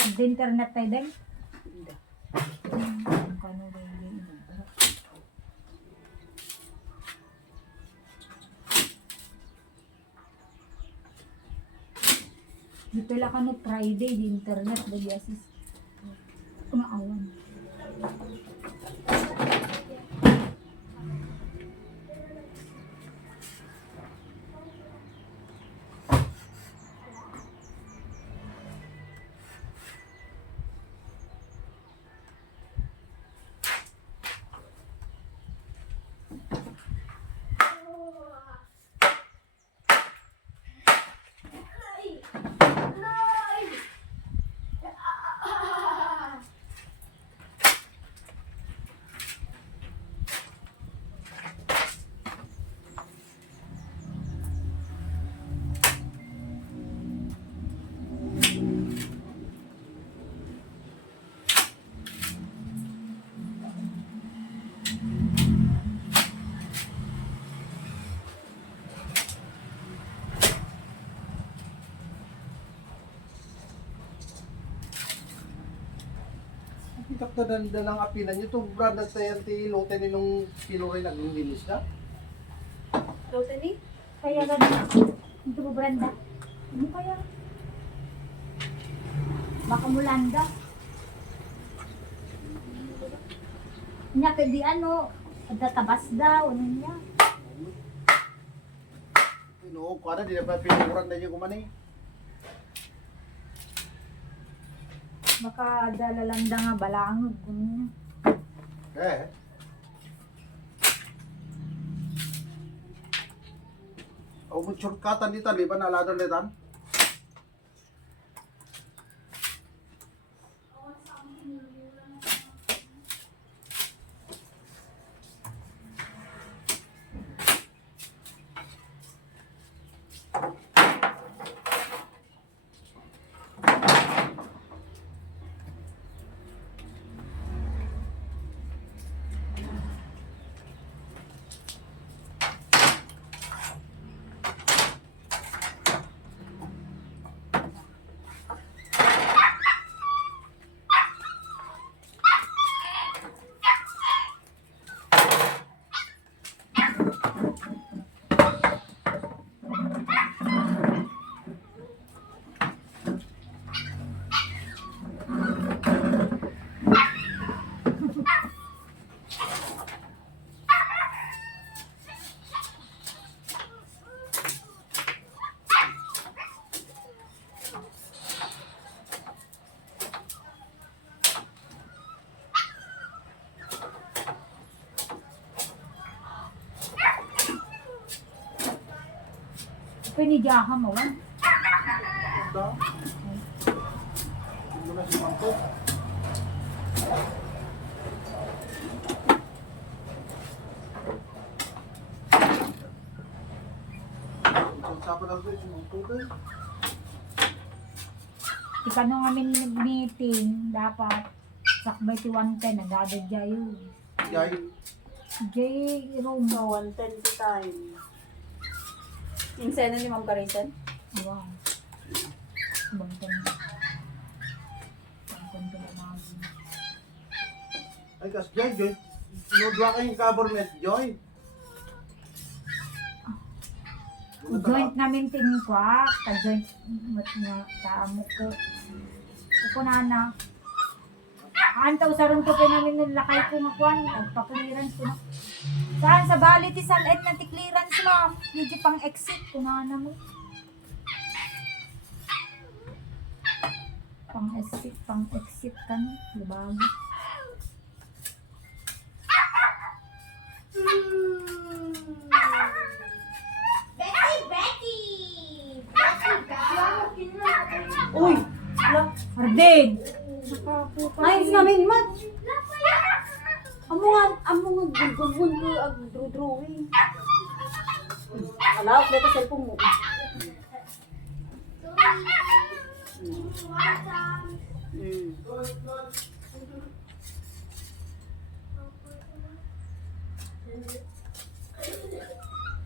Sa internet tayo din. Hindi. Kano ba yung dito lang ka no Friday di internet ba yasis. Kumaawan. Itak na ng apinan nyo. Itong brand na tayo ti lote ni nung kinuray naglilinis na. Lote ni? Kaya ganun. Ito po Brenda. Ano kaya? Baka mulanda. Nya kay di ano, tabas daw, ano niya. Pinuog ko na, di na pa pinukuran na nyo kumani. Baka dala lang da nga balangog. Ano. Eh. O mo shortcutan dito, di ba naladan dito? Pinigaha mo wan. Ito. Ito na si Manto. Sapa lang ito, si Manto tayo. Ika nung amin nag-meeting, dapat sakbay ti 110, nagdadadya yun. Yay. Jay, room. So, 110 si time. Yung sena ni Ma'am Karitan? Wow. Bangtan. Bangtan ko na magin. Ay, kas Joy, Joy. Nodwa kayong government, Joy. Joint namin tinukwa, ka-joint mat nga taamo ko. Kukunana. Antaw saron ko pa namin nung lakay ko makuan, nagpa-clearance ko na. Saan sa bali ti salet na ti clearance ma'am, hindi pang exit kunana mo. Pang exit kan, libagi. Uy! Arden! Ayos namin, Mat! Amo nga gulgulgun ko ag drawing. Ala, play ka cellphone mo.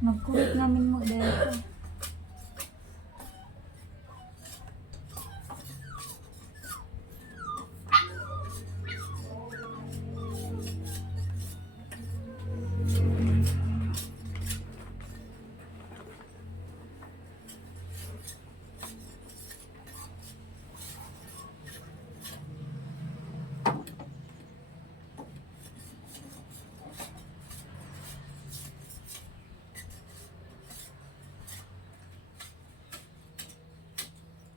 Nagkulit namin mo dito.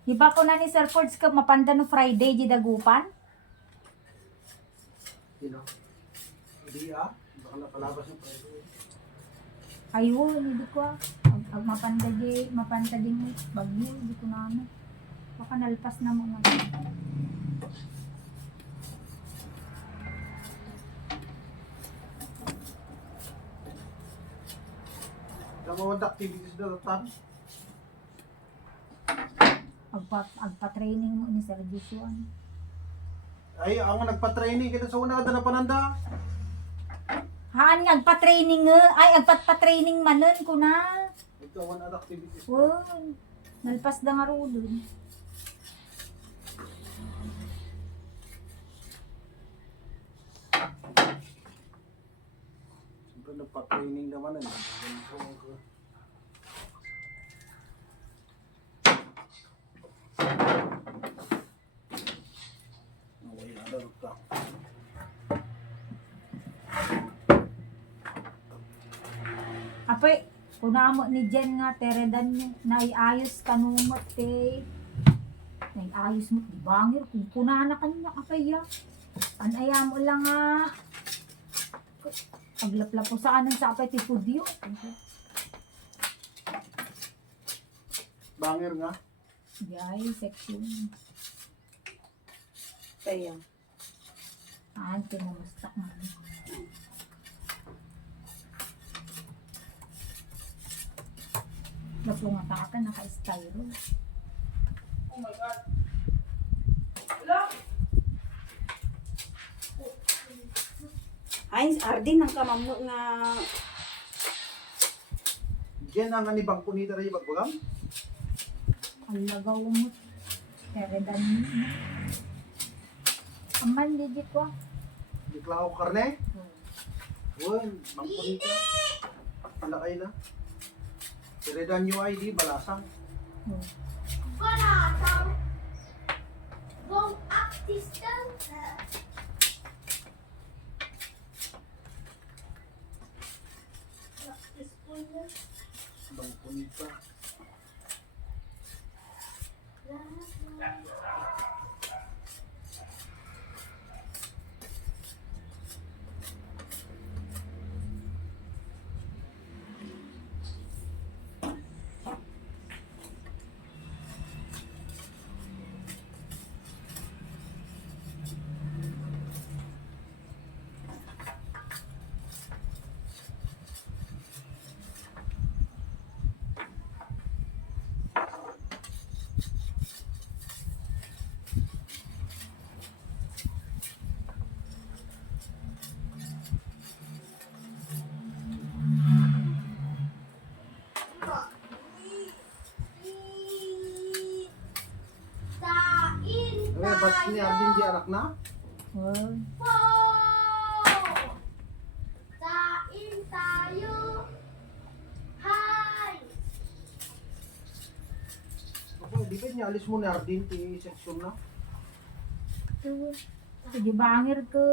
Iba ko na ni Sir Fords ka mapanda no Friday di dagupan. Sino? Hindi baka napalabas yung preso. Ayun, hindi ko Ag mapanda di mo bagyo, hindi ko na ano. Baka nalpas na mo na. Mga activities na tan. Agpa-training mo ni Sir Joshua. Ay, ang nagpa-training kita sa una kada na pananda. Haan nga agpa-training nga. Ay, agpa-training manon ko na. Ito one other activities. Wow. Nalpas da nga ro dun. Ito nagpa-training naman ano. Okay, nadarot ka. Apay, kunamo ni Jen nga teredan niya. Naiayos kanumot te. Naiayos mo. Di bangir. Kung kunana kanya apay ya. Anaya mo lang nga. Paglaplapo sa anong sa apay ti pudyo. Bangir nga. Yay, section. Kaya. Ah, tinamustak nga. Lapo nga taka, naka-styro. Oh my God. Wala. Ay, Ardin, ang kamamu nga. Diyan ang anibang punita rin yung bagbagang. Ang lagaw mo. Teredan mo. Aman, digit ko. Di klao karne. Uy, mangpunita. Malakay na. Tiredan nyo ay di balasang. Balatang. Gong artistan. Mangpunita. Ba't ni Ardin di anak na? Wow. Kain tayo. Hi. Ako, di ba niya alis mo ni Ardin ti section na? Sige bangir ko.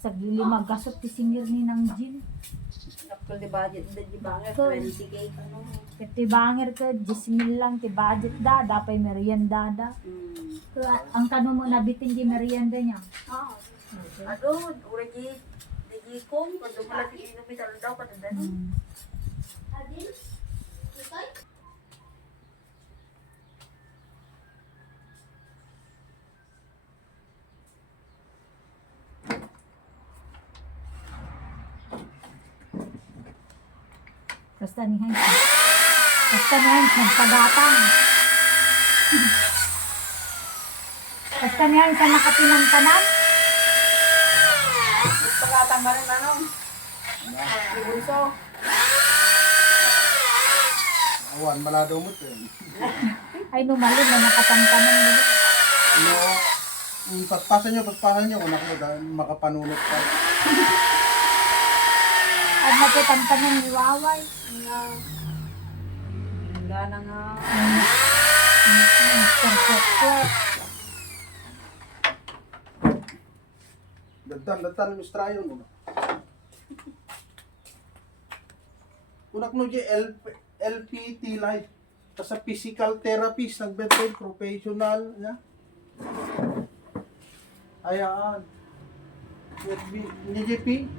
Sa gili magkasot ti singir ni ng Jin. Actual di budget, di bangir, So, 20K ka no. Ti bangir ko, 10,000 lang ti budget da. Dapay merienda da. Ang tanong mo nabitin di merienda niya. Ah. Ano, ura di kong, kung malaki inumin daw, kadadano. Adil. Itoy. Basta ni Hans. Basta ni Hans, nagpagatang. Basta ni Hans, ang nakatinang-tanan. Pagkatang ba rin ano? Ibulso. Awan, malado mo ito. Ay, numalin na nakatantanan. No, paspasan nyo, kung ako dahil makapanunot ka. At nakatantanan ni Waway. Hangga na nga. Dagtan, mistrayon mo. Unak no di LPT life. Sa physical therapist, nagbetrain, professional, ya. Ayan. NGP?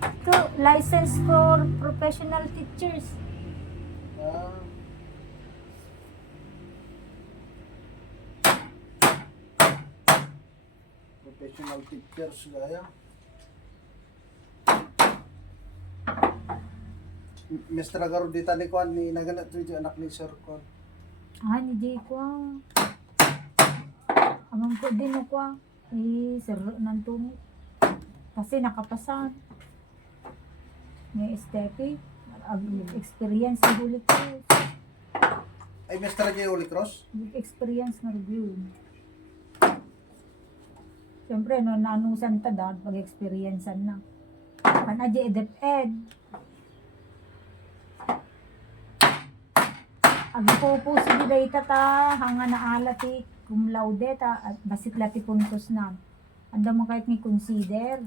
Ito, license for professional teachers. Ah. Professional teachers, gaya. Mr. Agaro dita ni Kwan, ni naganap ito yung anak ni Sir Kwan. Ni Jay ko. Amang ko din ako. Sir, nantungo. Kasi nakapasan. May estepe. Experience na huli ko. Ay, Mr. J. Holy Cross? Experience na review. Siyempre, no, nanusan ta daw, pag-experiencean na. Panadya edep-ed. Agpupo si Didayta ta, hanga na alati, cum laude ta, at basit lati puntos na. Anda mo kahit ni consider.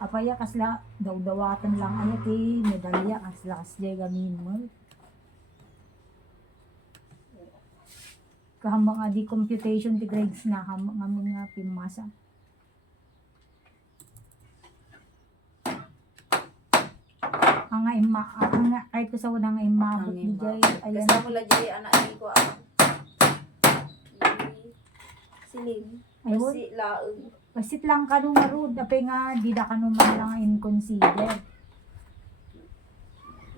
Apaya kasla, daw-dawatan lang ayati, medalya, kasla gamin mo. Kahambang nga di computation ti grades na, hambang nga mga pimasa. Hanga kahit ko sa wala nga imabot ni Jay. Ayan. Kasi mo lagi anak ni ko silin. Ayun. Si laeng. Basit lang ka nung marud, apay nga, di da ka naman lang in-consider.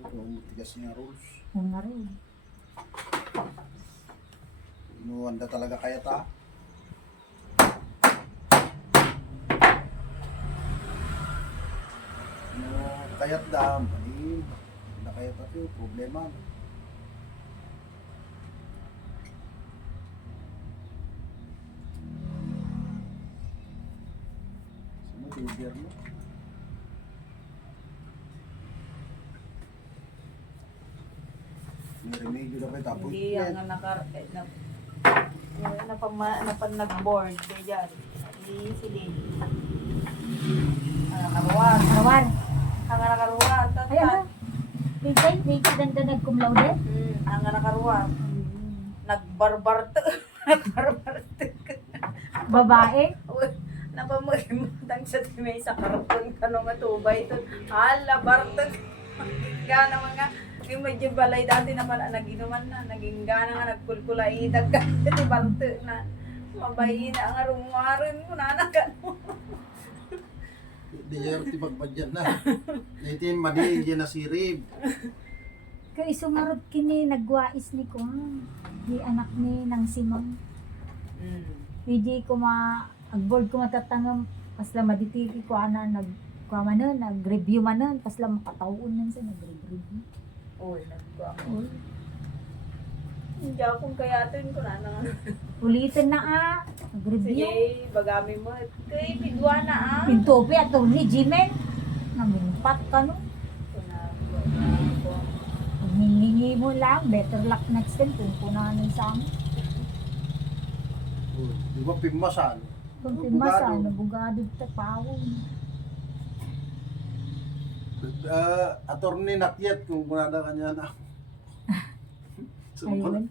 Ito, tigas niya rules. Kung marud. Inuwanda talaga kaya ta. No, kayat da, mali. Na kayat ito, problema. Sino, gobyerno? May remedyo na kayo, tapos Hindi ang napan nag-board diyan. Hindi silin. Karuan. Arawan. Ang nakaruan. Ay, ano? Di ganda nag-cum laude? Ang nakaruan. Nagbarbar to. Nagbarbar to. Babae? Napamagimutang sa timay sa karton ka nung matubay ito. Hala, bartog. Gana mga, yung medyo balay dati naman naginuman na, naging gana nga nagkulkulay, daggan ito bartog na. Mabayi na ang arungarin mo na nagano. Di yan tibagbadyan na. Naitin mali dyan na si Rib. Kaya sumarot kini nagwais ni ko. Di anak ni nang simang. Hindi ko ag-board ko matatangam. Pasla maditiki ko nag-review manan. Pasla makataon nan sa nag-review. Uy, nagkuha. Uy, Hindi akong kayatin ko na nang ulitin na nag-review. sige, bagami mo. Kay pidwa na Pintopi at ni Jimen. Namimpat ka no. Pag hihingi mo lang, better luck next time kung punanan sa amin. Di ba pimasan? Kung pinmasa, nabugado ta pawon. Attorney nakyat kung kunada kanya na. Ayun.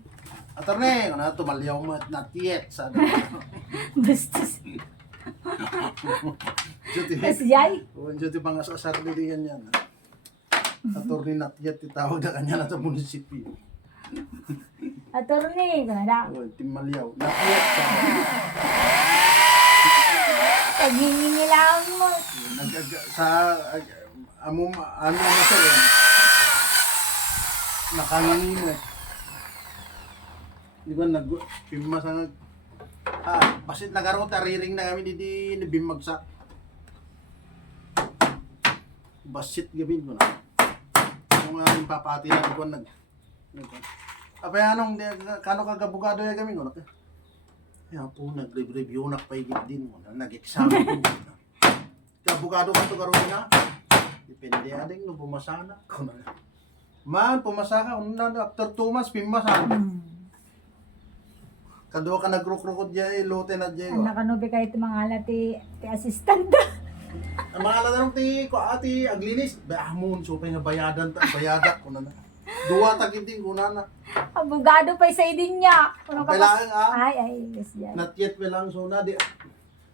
Attorney, kung na tumalyaw mo at natyat sa Bastos. Juti. Asyay. Juti pang asasar din yan yan. Attorney natyat itawag na kanya na sa munisipyo. Attorney, kanada. Timalyaw. Natyat sa Pag hihingi lang mo. ano na sa yan. Nakangingin di ba nagpimasa basit nagkaroon tariring na kami di nabimagsak basit gabin ko na yung mga papati na ko apay anong kano kagabugado ya kami ko na kaya po nag-review na paigit din mo na nag-exam ko kabugado ka to karoon na depende ading no pumasa na man pumasa ka after 2 months pimasa kadua ka nagrukrukod dyan, lote na dyan. Ang nakanubi kahit mga alati, assistant. Ang mga alatanong ti, ko ati, aglinis, bahamon, so pa nga bayadan, bayadak ko na na. Duwa taginting kuna na. Abogado pa sa idin niya. Ano ka pa? Kailangan Ay, yes, yan. not yet pa lang so na di.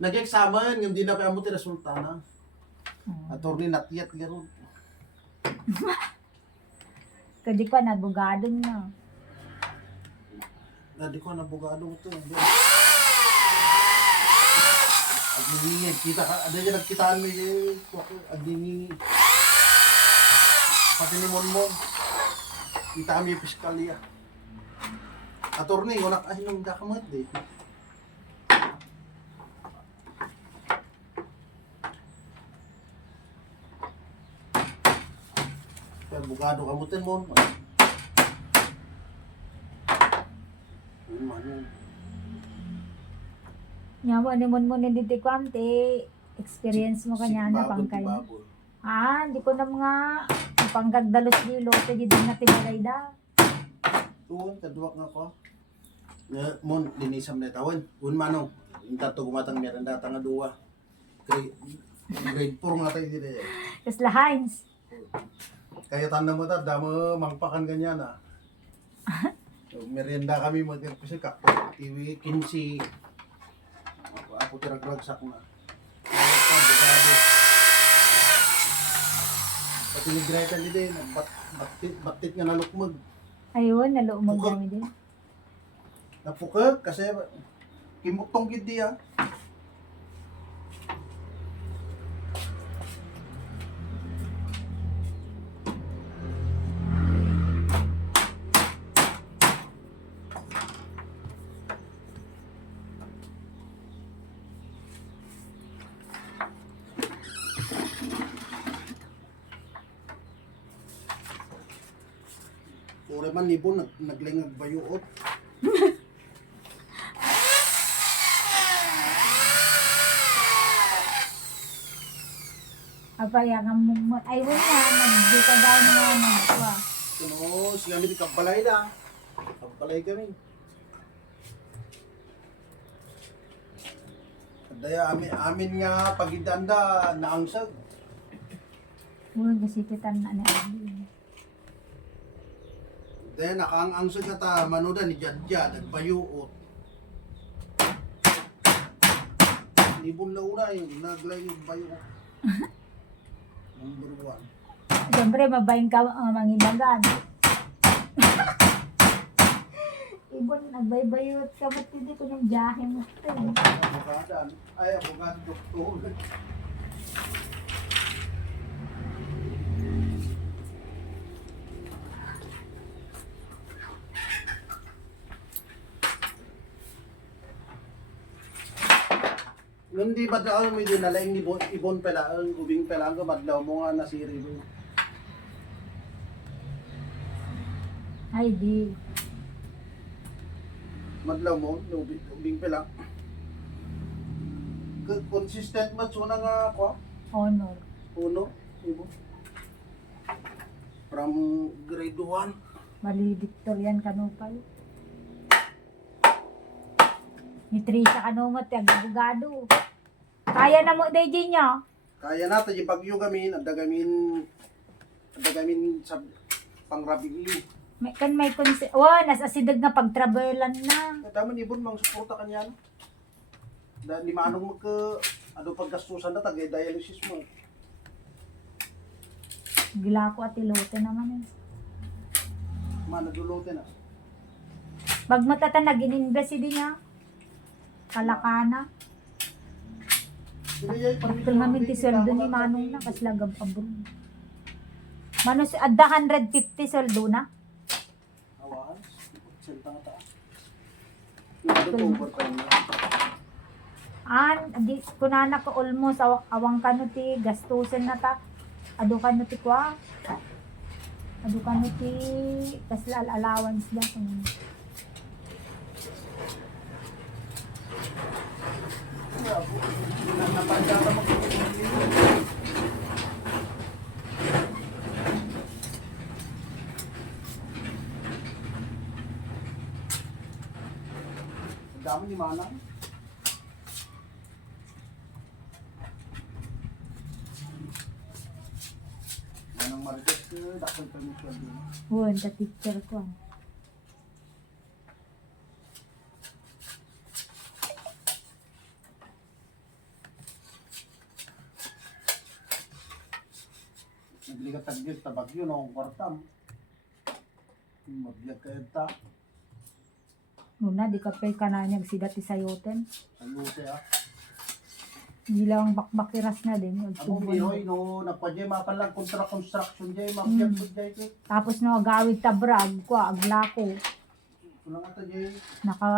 Nag-examen yung di na pa mo ti resulta na. Attorney not yet garo. Kadi ko na abogado na. Nadi ko na abogado to. Agningi kita ka ada yung nagkitaan mo yung agningi. Pati ni Monmon. Kita kami yung piskalya. Attorney, wala ka nung kakamot eh. Kaya bugado kamutin mo. Nyawa ni mo ni diti kwante. Experience mo kanya na pangkay. Hindi ko na mga panggagdalos dilo. Pwede din na tinalay da. Tuon, kaduwak nga ko. Mon, dinisam na tawon. Manong, yung tato gumatang meron data nga duwa. Grade 4 nga tayo dito. Tapos lahines. Kaya tanda mo ta, damo mangpakan ganyan ah. So, merienda kami mag-kasi kakto. TV, 15. Ako tirag-ragsak na. Kaya pa, bugado. Pati ni Greta ni din, batit nga nalukmag. Ayun, naluumag kami din. Napukag kasi kimutong gid diya. Ore man nibon naglengag bayuot. Apaya nga mo. Ay, wala. Nagdi ka daw na nagwa. Kuno, siya kami kabalay na. Kabalay kami. Daya amin nga pagidanda naangsag. Uy, gasipitan na ali. Daya nakaangangsag ka ta manoda ni Jadja nagbayuot. Nibon laura yung naglay yung bayuot. Number 1. Siyempre, mabayang ka ang mangibagan. Ibon, nagbaybayot ka. Ba't hindi ko ng jahe mo ito? Abogadan. Ay, abogado doktor. Hindi ba daw may dinalaing ibon pala, ang ubing pala, ang kabadlaw mo nga nasiri mo. Ay, di. Madlaw mo, ubing pala. Consistent man so na nga ako. Honor. Uno, ibo. From grade 1. Mali Victorian Kanupay. Ni Trisha Kanungot, yung abogado. Kaya na mo, DJ niya. Kaya na, tayo bagyo gamin, at gamin sa pangrabili. May konse... Oh, nasa sidag nga pag-travelan na. Daman ibon, mang suporta kanya. Dahil di maanong paggastusan na, tagay dialysis mo. Gila ko at ilote naman eh. Manadulutin na. Bagmatata nag-ininvest din niya. Kalakana. Pagkul namin ti sweldo ni Manong na, kas lagab abron. Manong adda 150 sweldo na. Awan, senta nga taas. Overtime na. Di kunana ko almost awang kano ti gastusin na ta. Ado kano ti kwa. Ado kano ti kasla allowance da. Napagkata mo. Ang dami ni Manang. Manang Marites. Dakol pa mo siya din. Huwag, sa teacher ko. Nagli ka tagyot, tabagyo na akong kwartam. Maglag ka ita. Muna, di ka pa'y kananyag sida ti sayoten. Ayute ah. Hindi lang bakbakiras na din. Yung Among tubo bihoy, na. no, napadya mapalang construction dyan, mapiyag po dyan. Tapos no, agawid tabrag ko, aglako. Ito lang ata dyan. Naka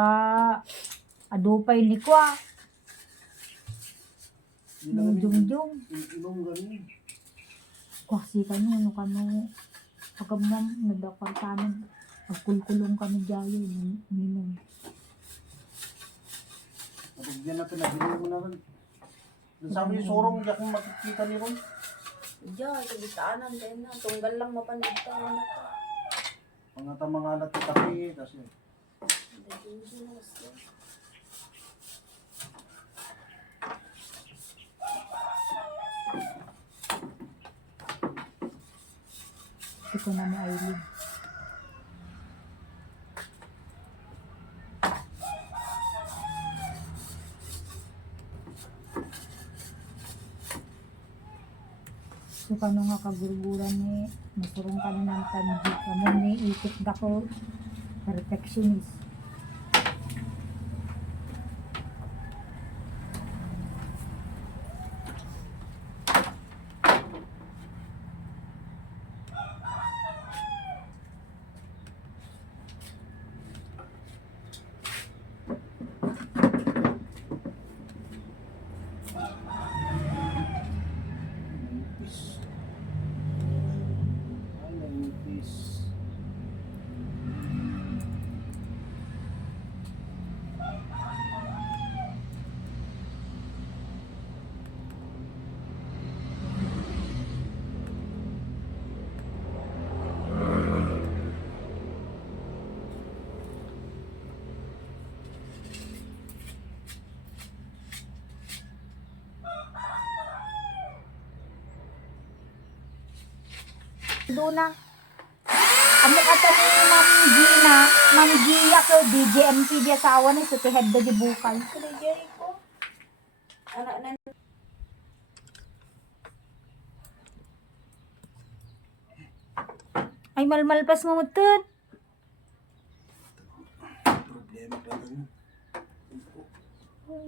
adupay ni kwa. Nung jungjung. Ilong ganin. Kasi kami, ano kami, pagkamam, nadakar kami, magkulkulong kami dyan, minum. Napagyan natin, nabili mo na rin. Sabi yung sorong, di akong makikita ni Ron. Diyan, sa bitaanan din na. Tunggal lang mapandig ka na ka. Mga mga alat ng kape, kasi. Hindi ko na may eyelid. So, kano nga kagurguran ni, masurong ka na ng tanji. Kamo ni ikit da ko, perfectionist. Manipis. Ay, manipis. Doon na. Amo kata ni Ma'am Gina, Ma'am Gia ko, DJMP di asawa ni, so tihead da di bukal. Kaya Jerry ko. Anak na. Ay, malmalpas mo mutun. Problema pa nun.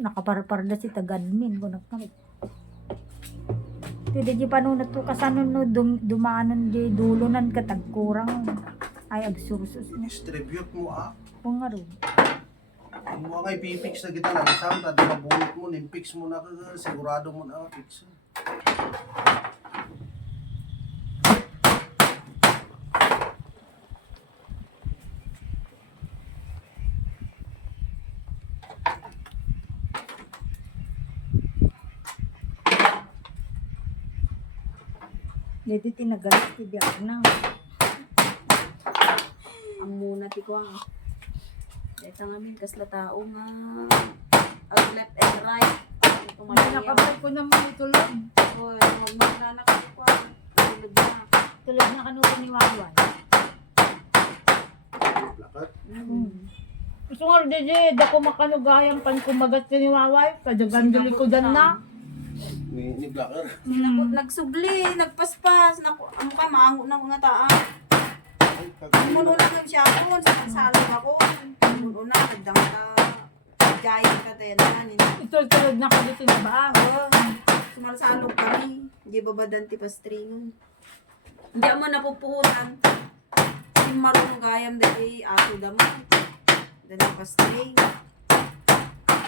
Nakaparparda si tagadmin ko nakakit. Tidak di panunat to kasanon no dumaanan di dulunan ka tagkurang ay agsursus niya. Distribute mo ah. Pungaro. Ang mga kay pipix na kita lang. Isang tadi mabunot mo, nimpix mo na ka. Sigurado mo na fix. Dito tinagalit ti biyak na. Ang muna ti ko ang. Ito nga min kasla tao nga. Ang left and right. Ito Nakabay ko naman itulog. Huwag magnanak ko. Tulog na. Tulog na kanuto ni Wawan. Lakat. Gusto nga DJ, dako makanugayang pan kumagat ka ni Wawan. Kadaganduli ko dan na. Ni Blacker. Nagsubli, nagpaspas. Ang ka, maango na mga taa. Ay, Muno na ng siya ako. Sa salog ako. Muno na, nagdang ka. Giant ka tayo na. Tulog na ka dito na ba? Sumalsalog kami. Hindi babadan ti pastringon. Hindi mo napupuhunan. Yung marunong gayam dati ato damo. Dali pastring.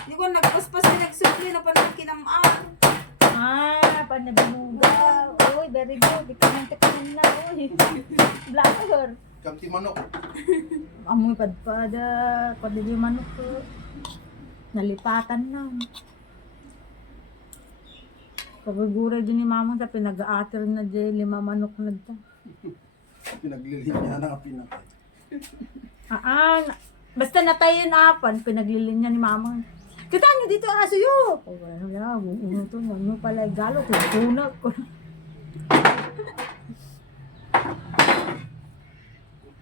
Hindi ko nagpaspas na nagsubli na panang kinamang. Ah, panabinuga. Uy, very good. Ikaw na. Uy. Blacker. Kamti manok. Amoy padpada. Padali manok ko. Nalipatan na. Kagugura din ni mama sa pinag-aater na di 5 manok na dito. Pinaglilinya na pinakay. Basta natayo na apan, pinaglilinya ni mama. Kita nyo dito ang aso yun! O, ano yan, uno to, ano pala, galo, tutunak ko.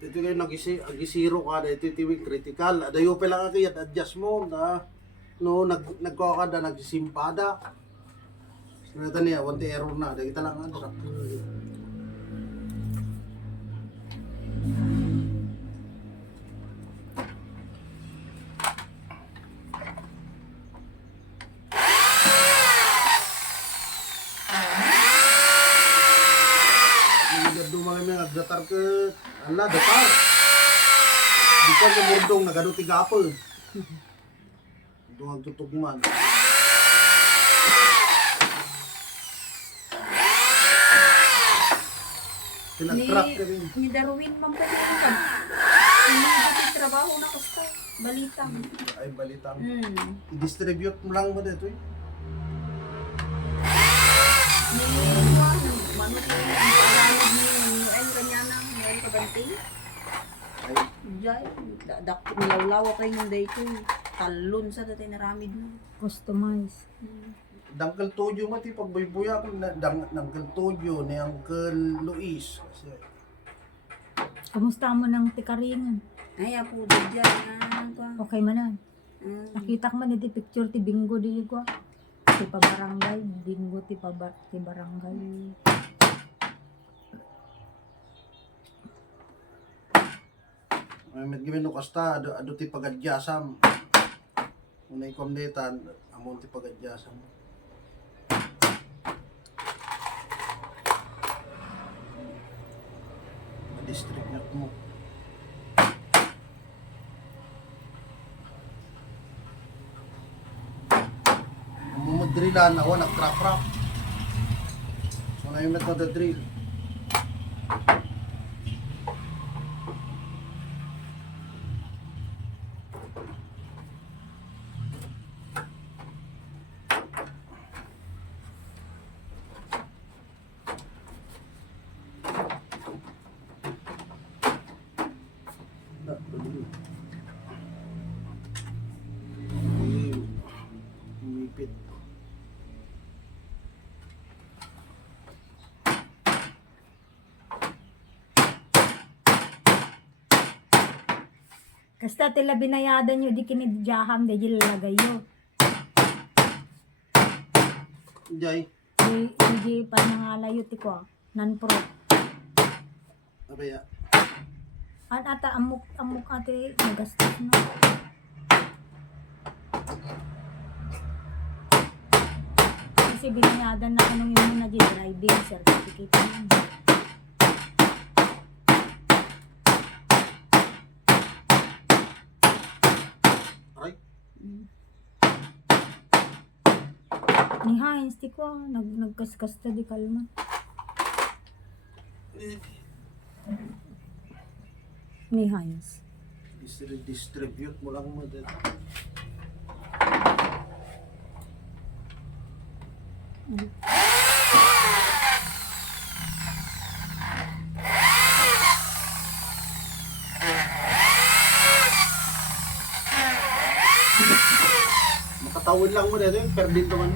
Dito kayo nagisiro ka, dito tiwing critical. Adayo pa lang kaya adjust mo na no nagkakada nagsimpada. Nata niya, one error na. Dahil kita lang ano. Mga mga nagdatar ke ala datar. Di ko na murdong nagano tigapol. Duhang tutugman. Pinag-trap ka rin. Ni Darwin man pa rin ka. Hindi dito trabaho na kasta. Balitang. Ay balitang. Hmm. I-distribute mo lang mo dito eh. Ni Juan, manok ni Aranod ni Noel Kanyana, Noel Kabanting. Ay, Jay, nilawlaw ako yung dito. Talon sa dati naramid mo. Customize. Dangkal Tojo mati pagbaybuya ko na Dangkal Tojo ni Uncle Luis kasi Kamusta mo ng tikaringan? Ay, apo dyan nga. Okay manan. Mm. Nakita ko man iti picture ti Bingo dili ko. Ti pa barangay, Bingo ti barangay. ay medyo no kasta ado ti pagadyasam. Unay komdetan amon ti pagadyasam. District na mo. Mumudrilan ako nagtrap-trap. Wala yung metode-drill. Umipit. Kasta tila binayadan nyo, di kinidyahan, di lalagay yo. Jay, Hindi pa nangalayo ti ko, non-pro. abaya. An ata amuk ate nagastos na. Kasi binayadan na anong yung na di driving certificate na. Aray, Ni Heinz ti ko nagkaskas ta di kalma. Ni Heinz. distribute mo lang mo dito. Makatawid lang mo dito yung per dito man.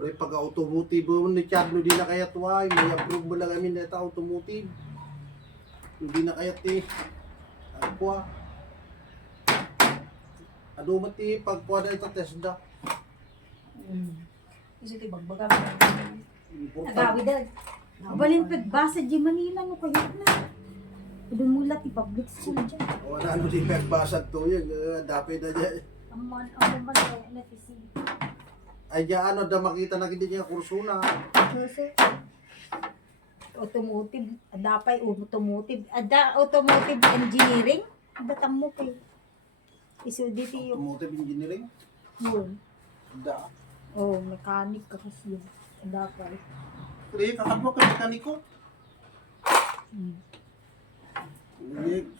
Ure pag automotive mo ni Chad no di na kaya tuway, may approve mo lang kami na automotive. Hindi na kaya ti. Ako Ado mati pagkuha na ito Tesla. Kasi ito bagbaga. Nagawi dad. Balin pagbasa di Manila no kayo na. Dumulat ti public school dyan. Wala ano di pagbasag to yan. Dapay na dyan. Ang man na tisi. Ay dyan ano da makita na hindi niya kursuna. Kasi automotive, adapay automotive, automotive engineering. Batang mo kay. Iso dito yung Automotive engineering. yun. Da. Oh, mechanic ka kasi yun. Adapay. Kaya kakabwa ka mekaniko. Hmm. Hindi.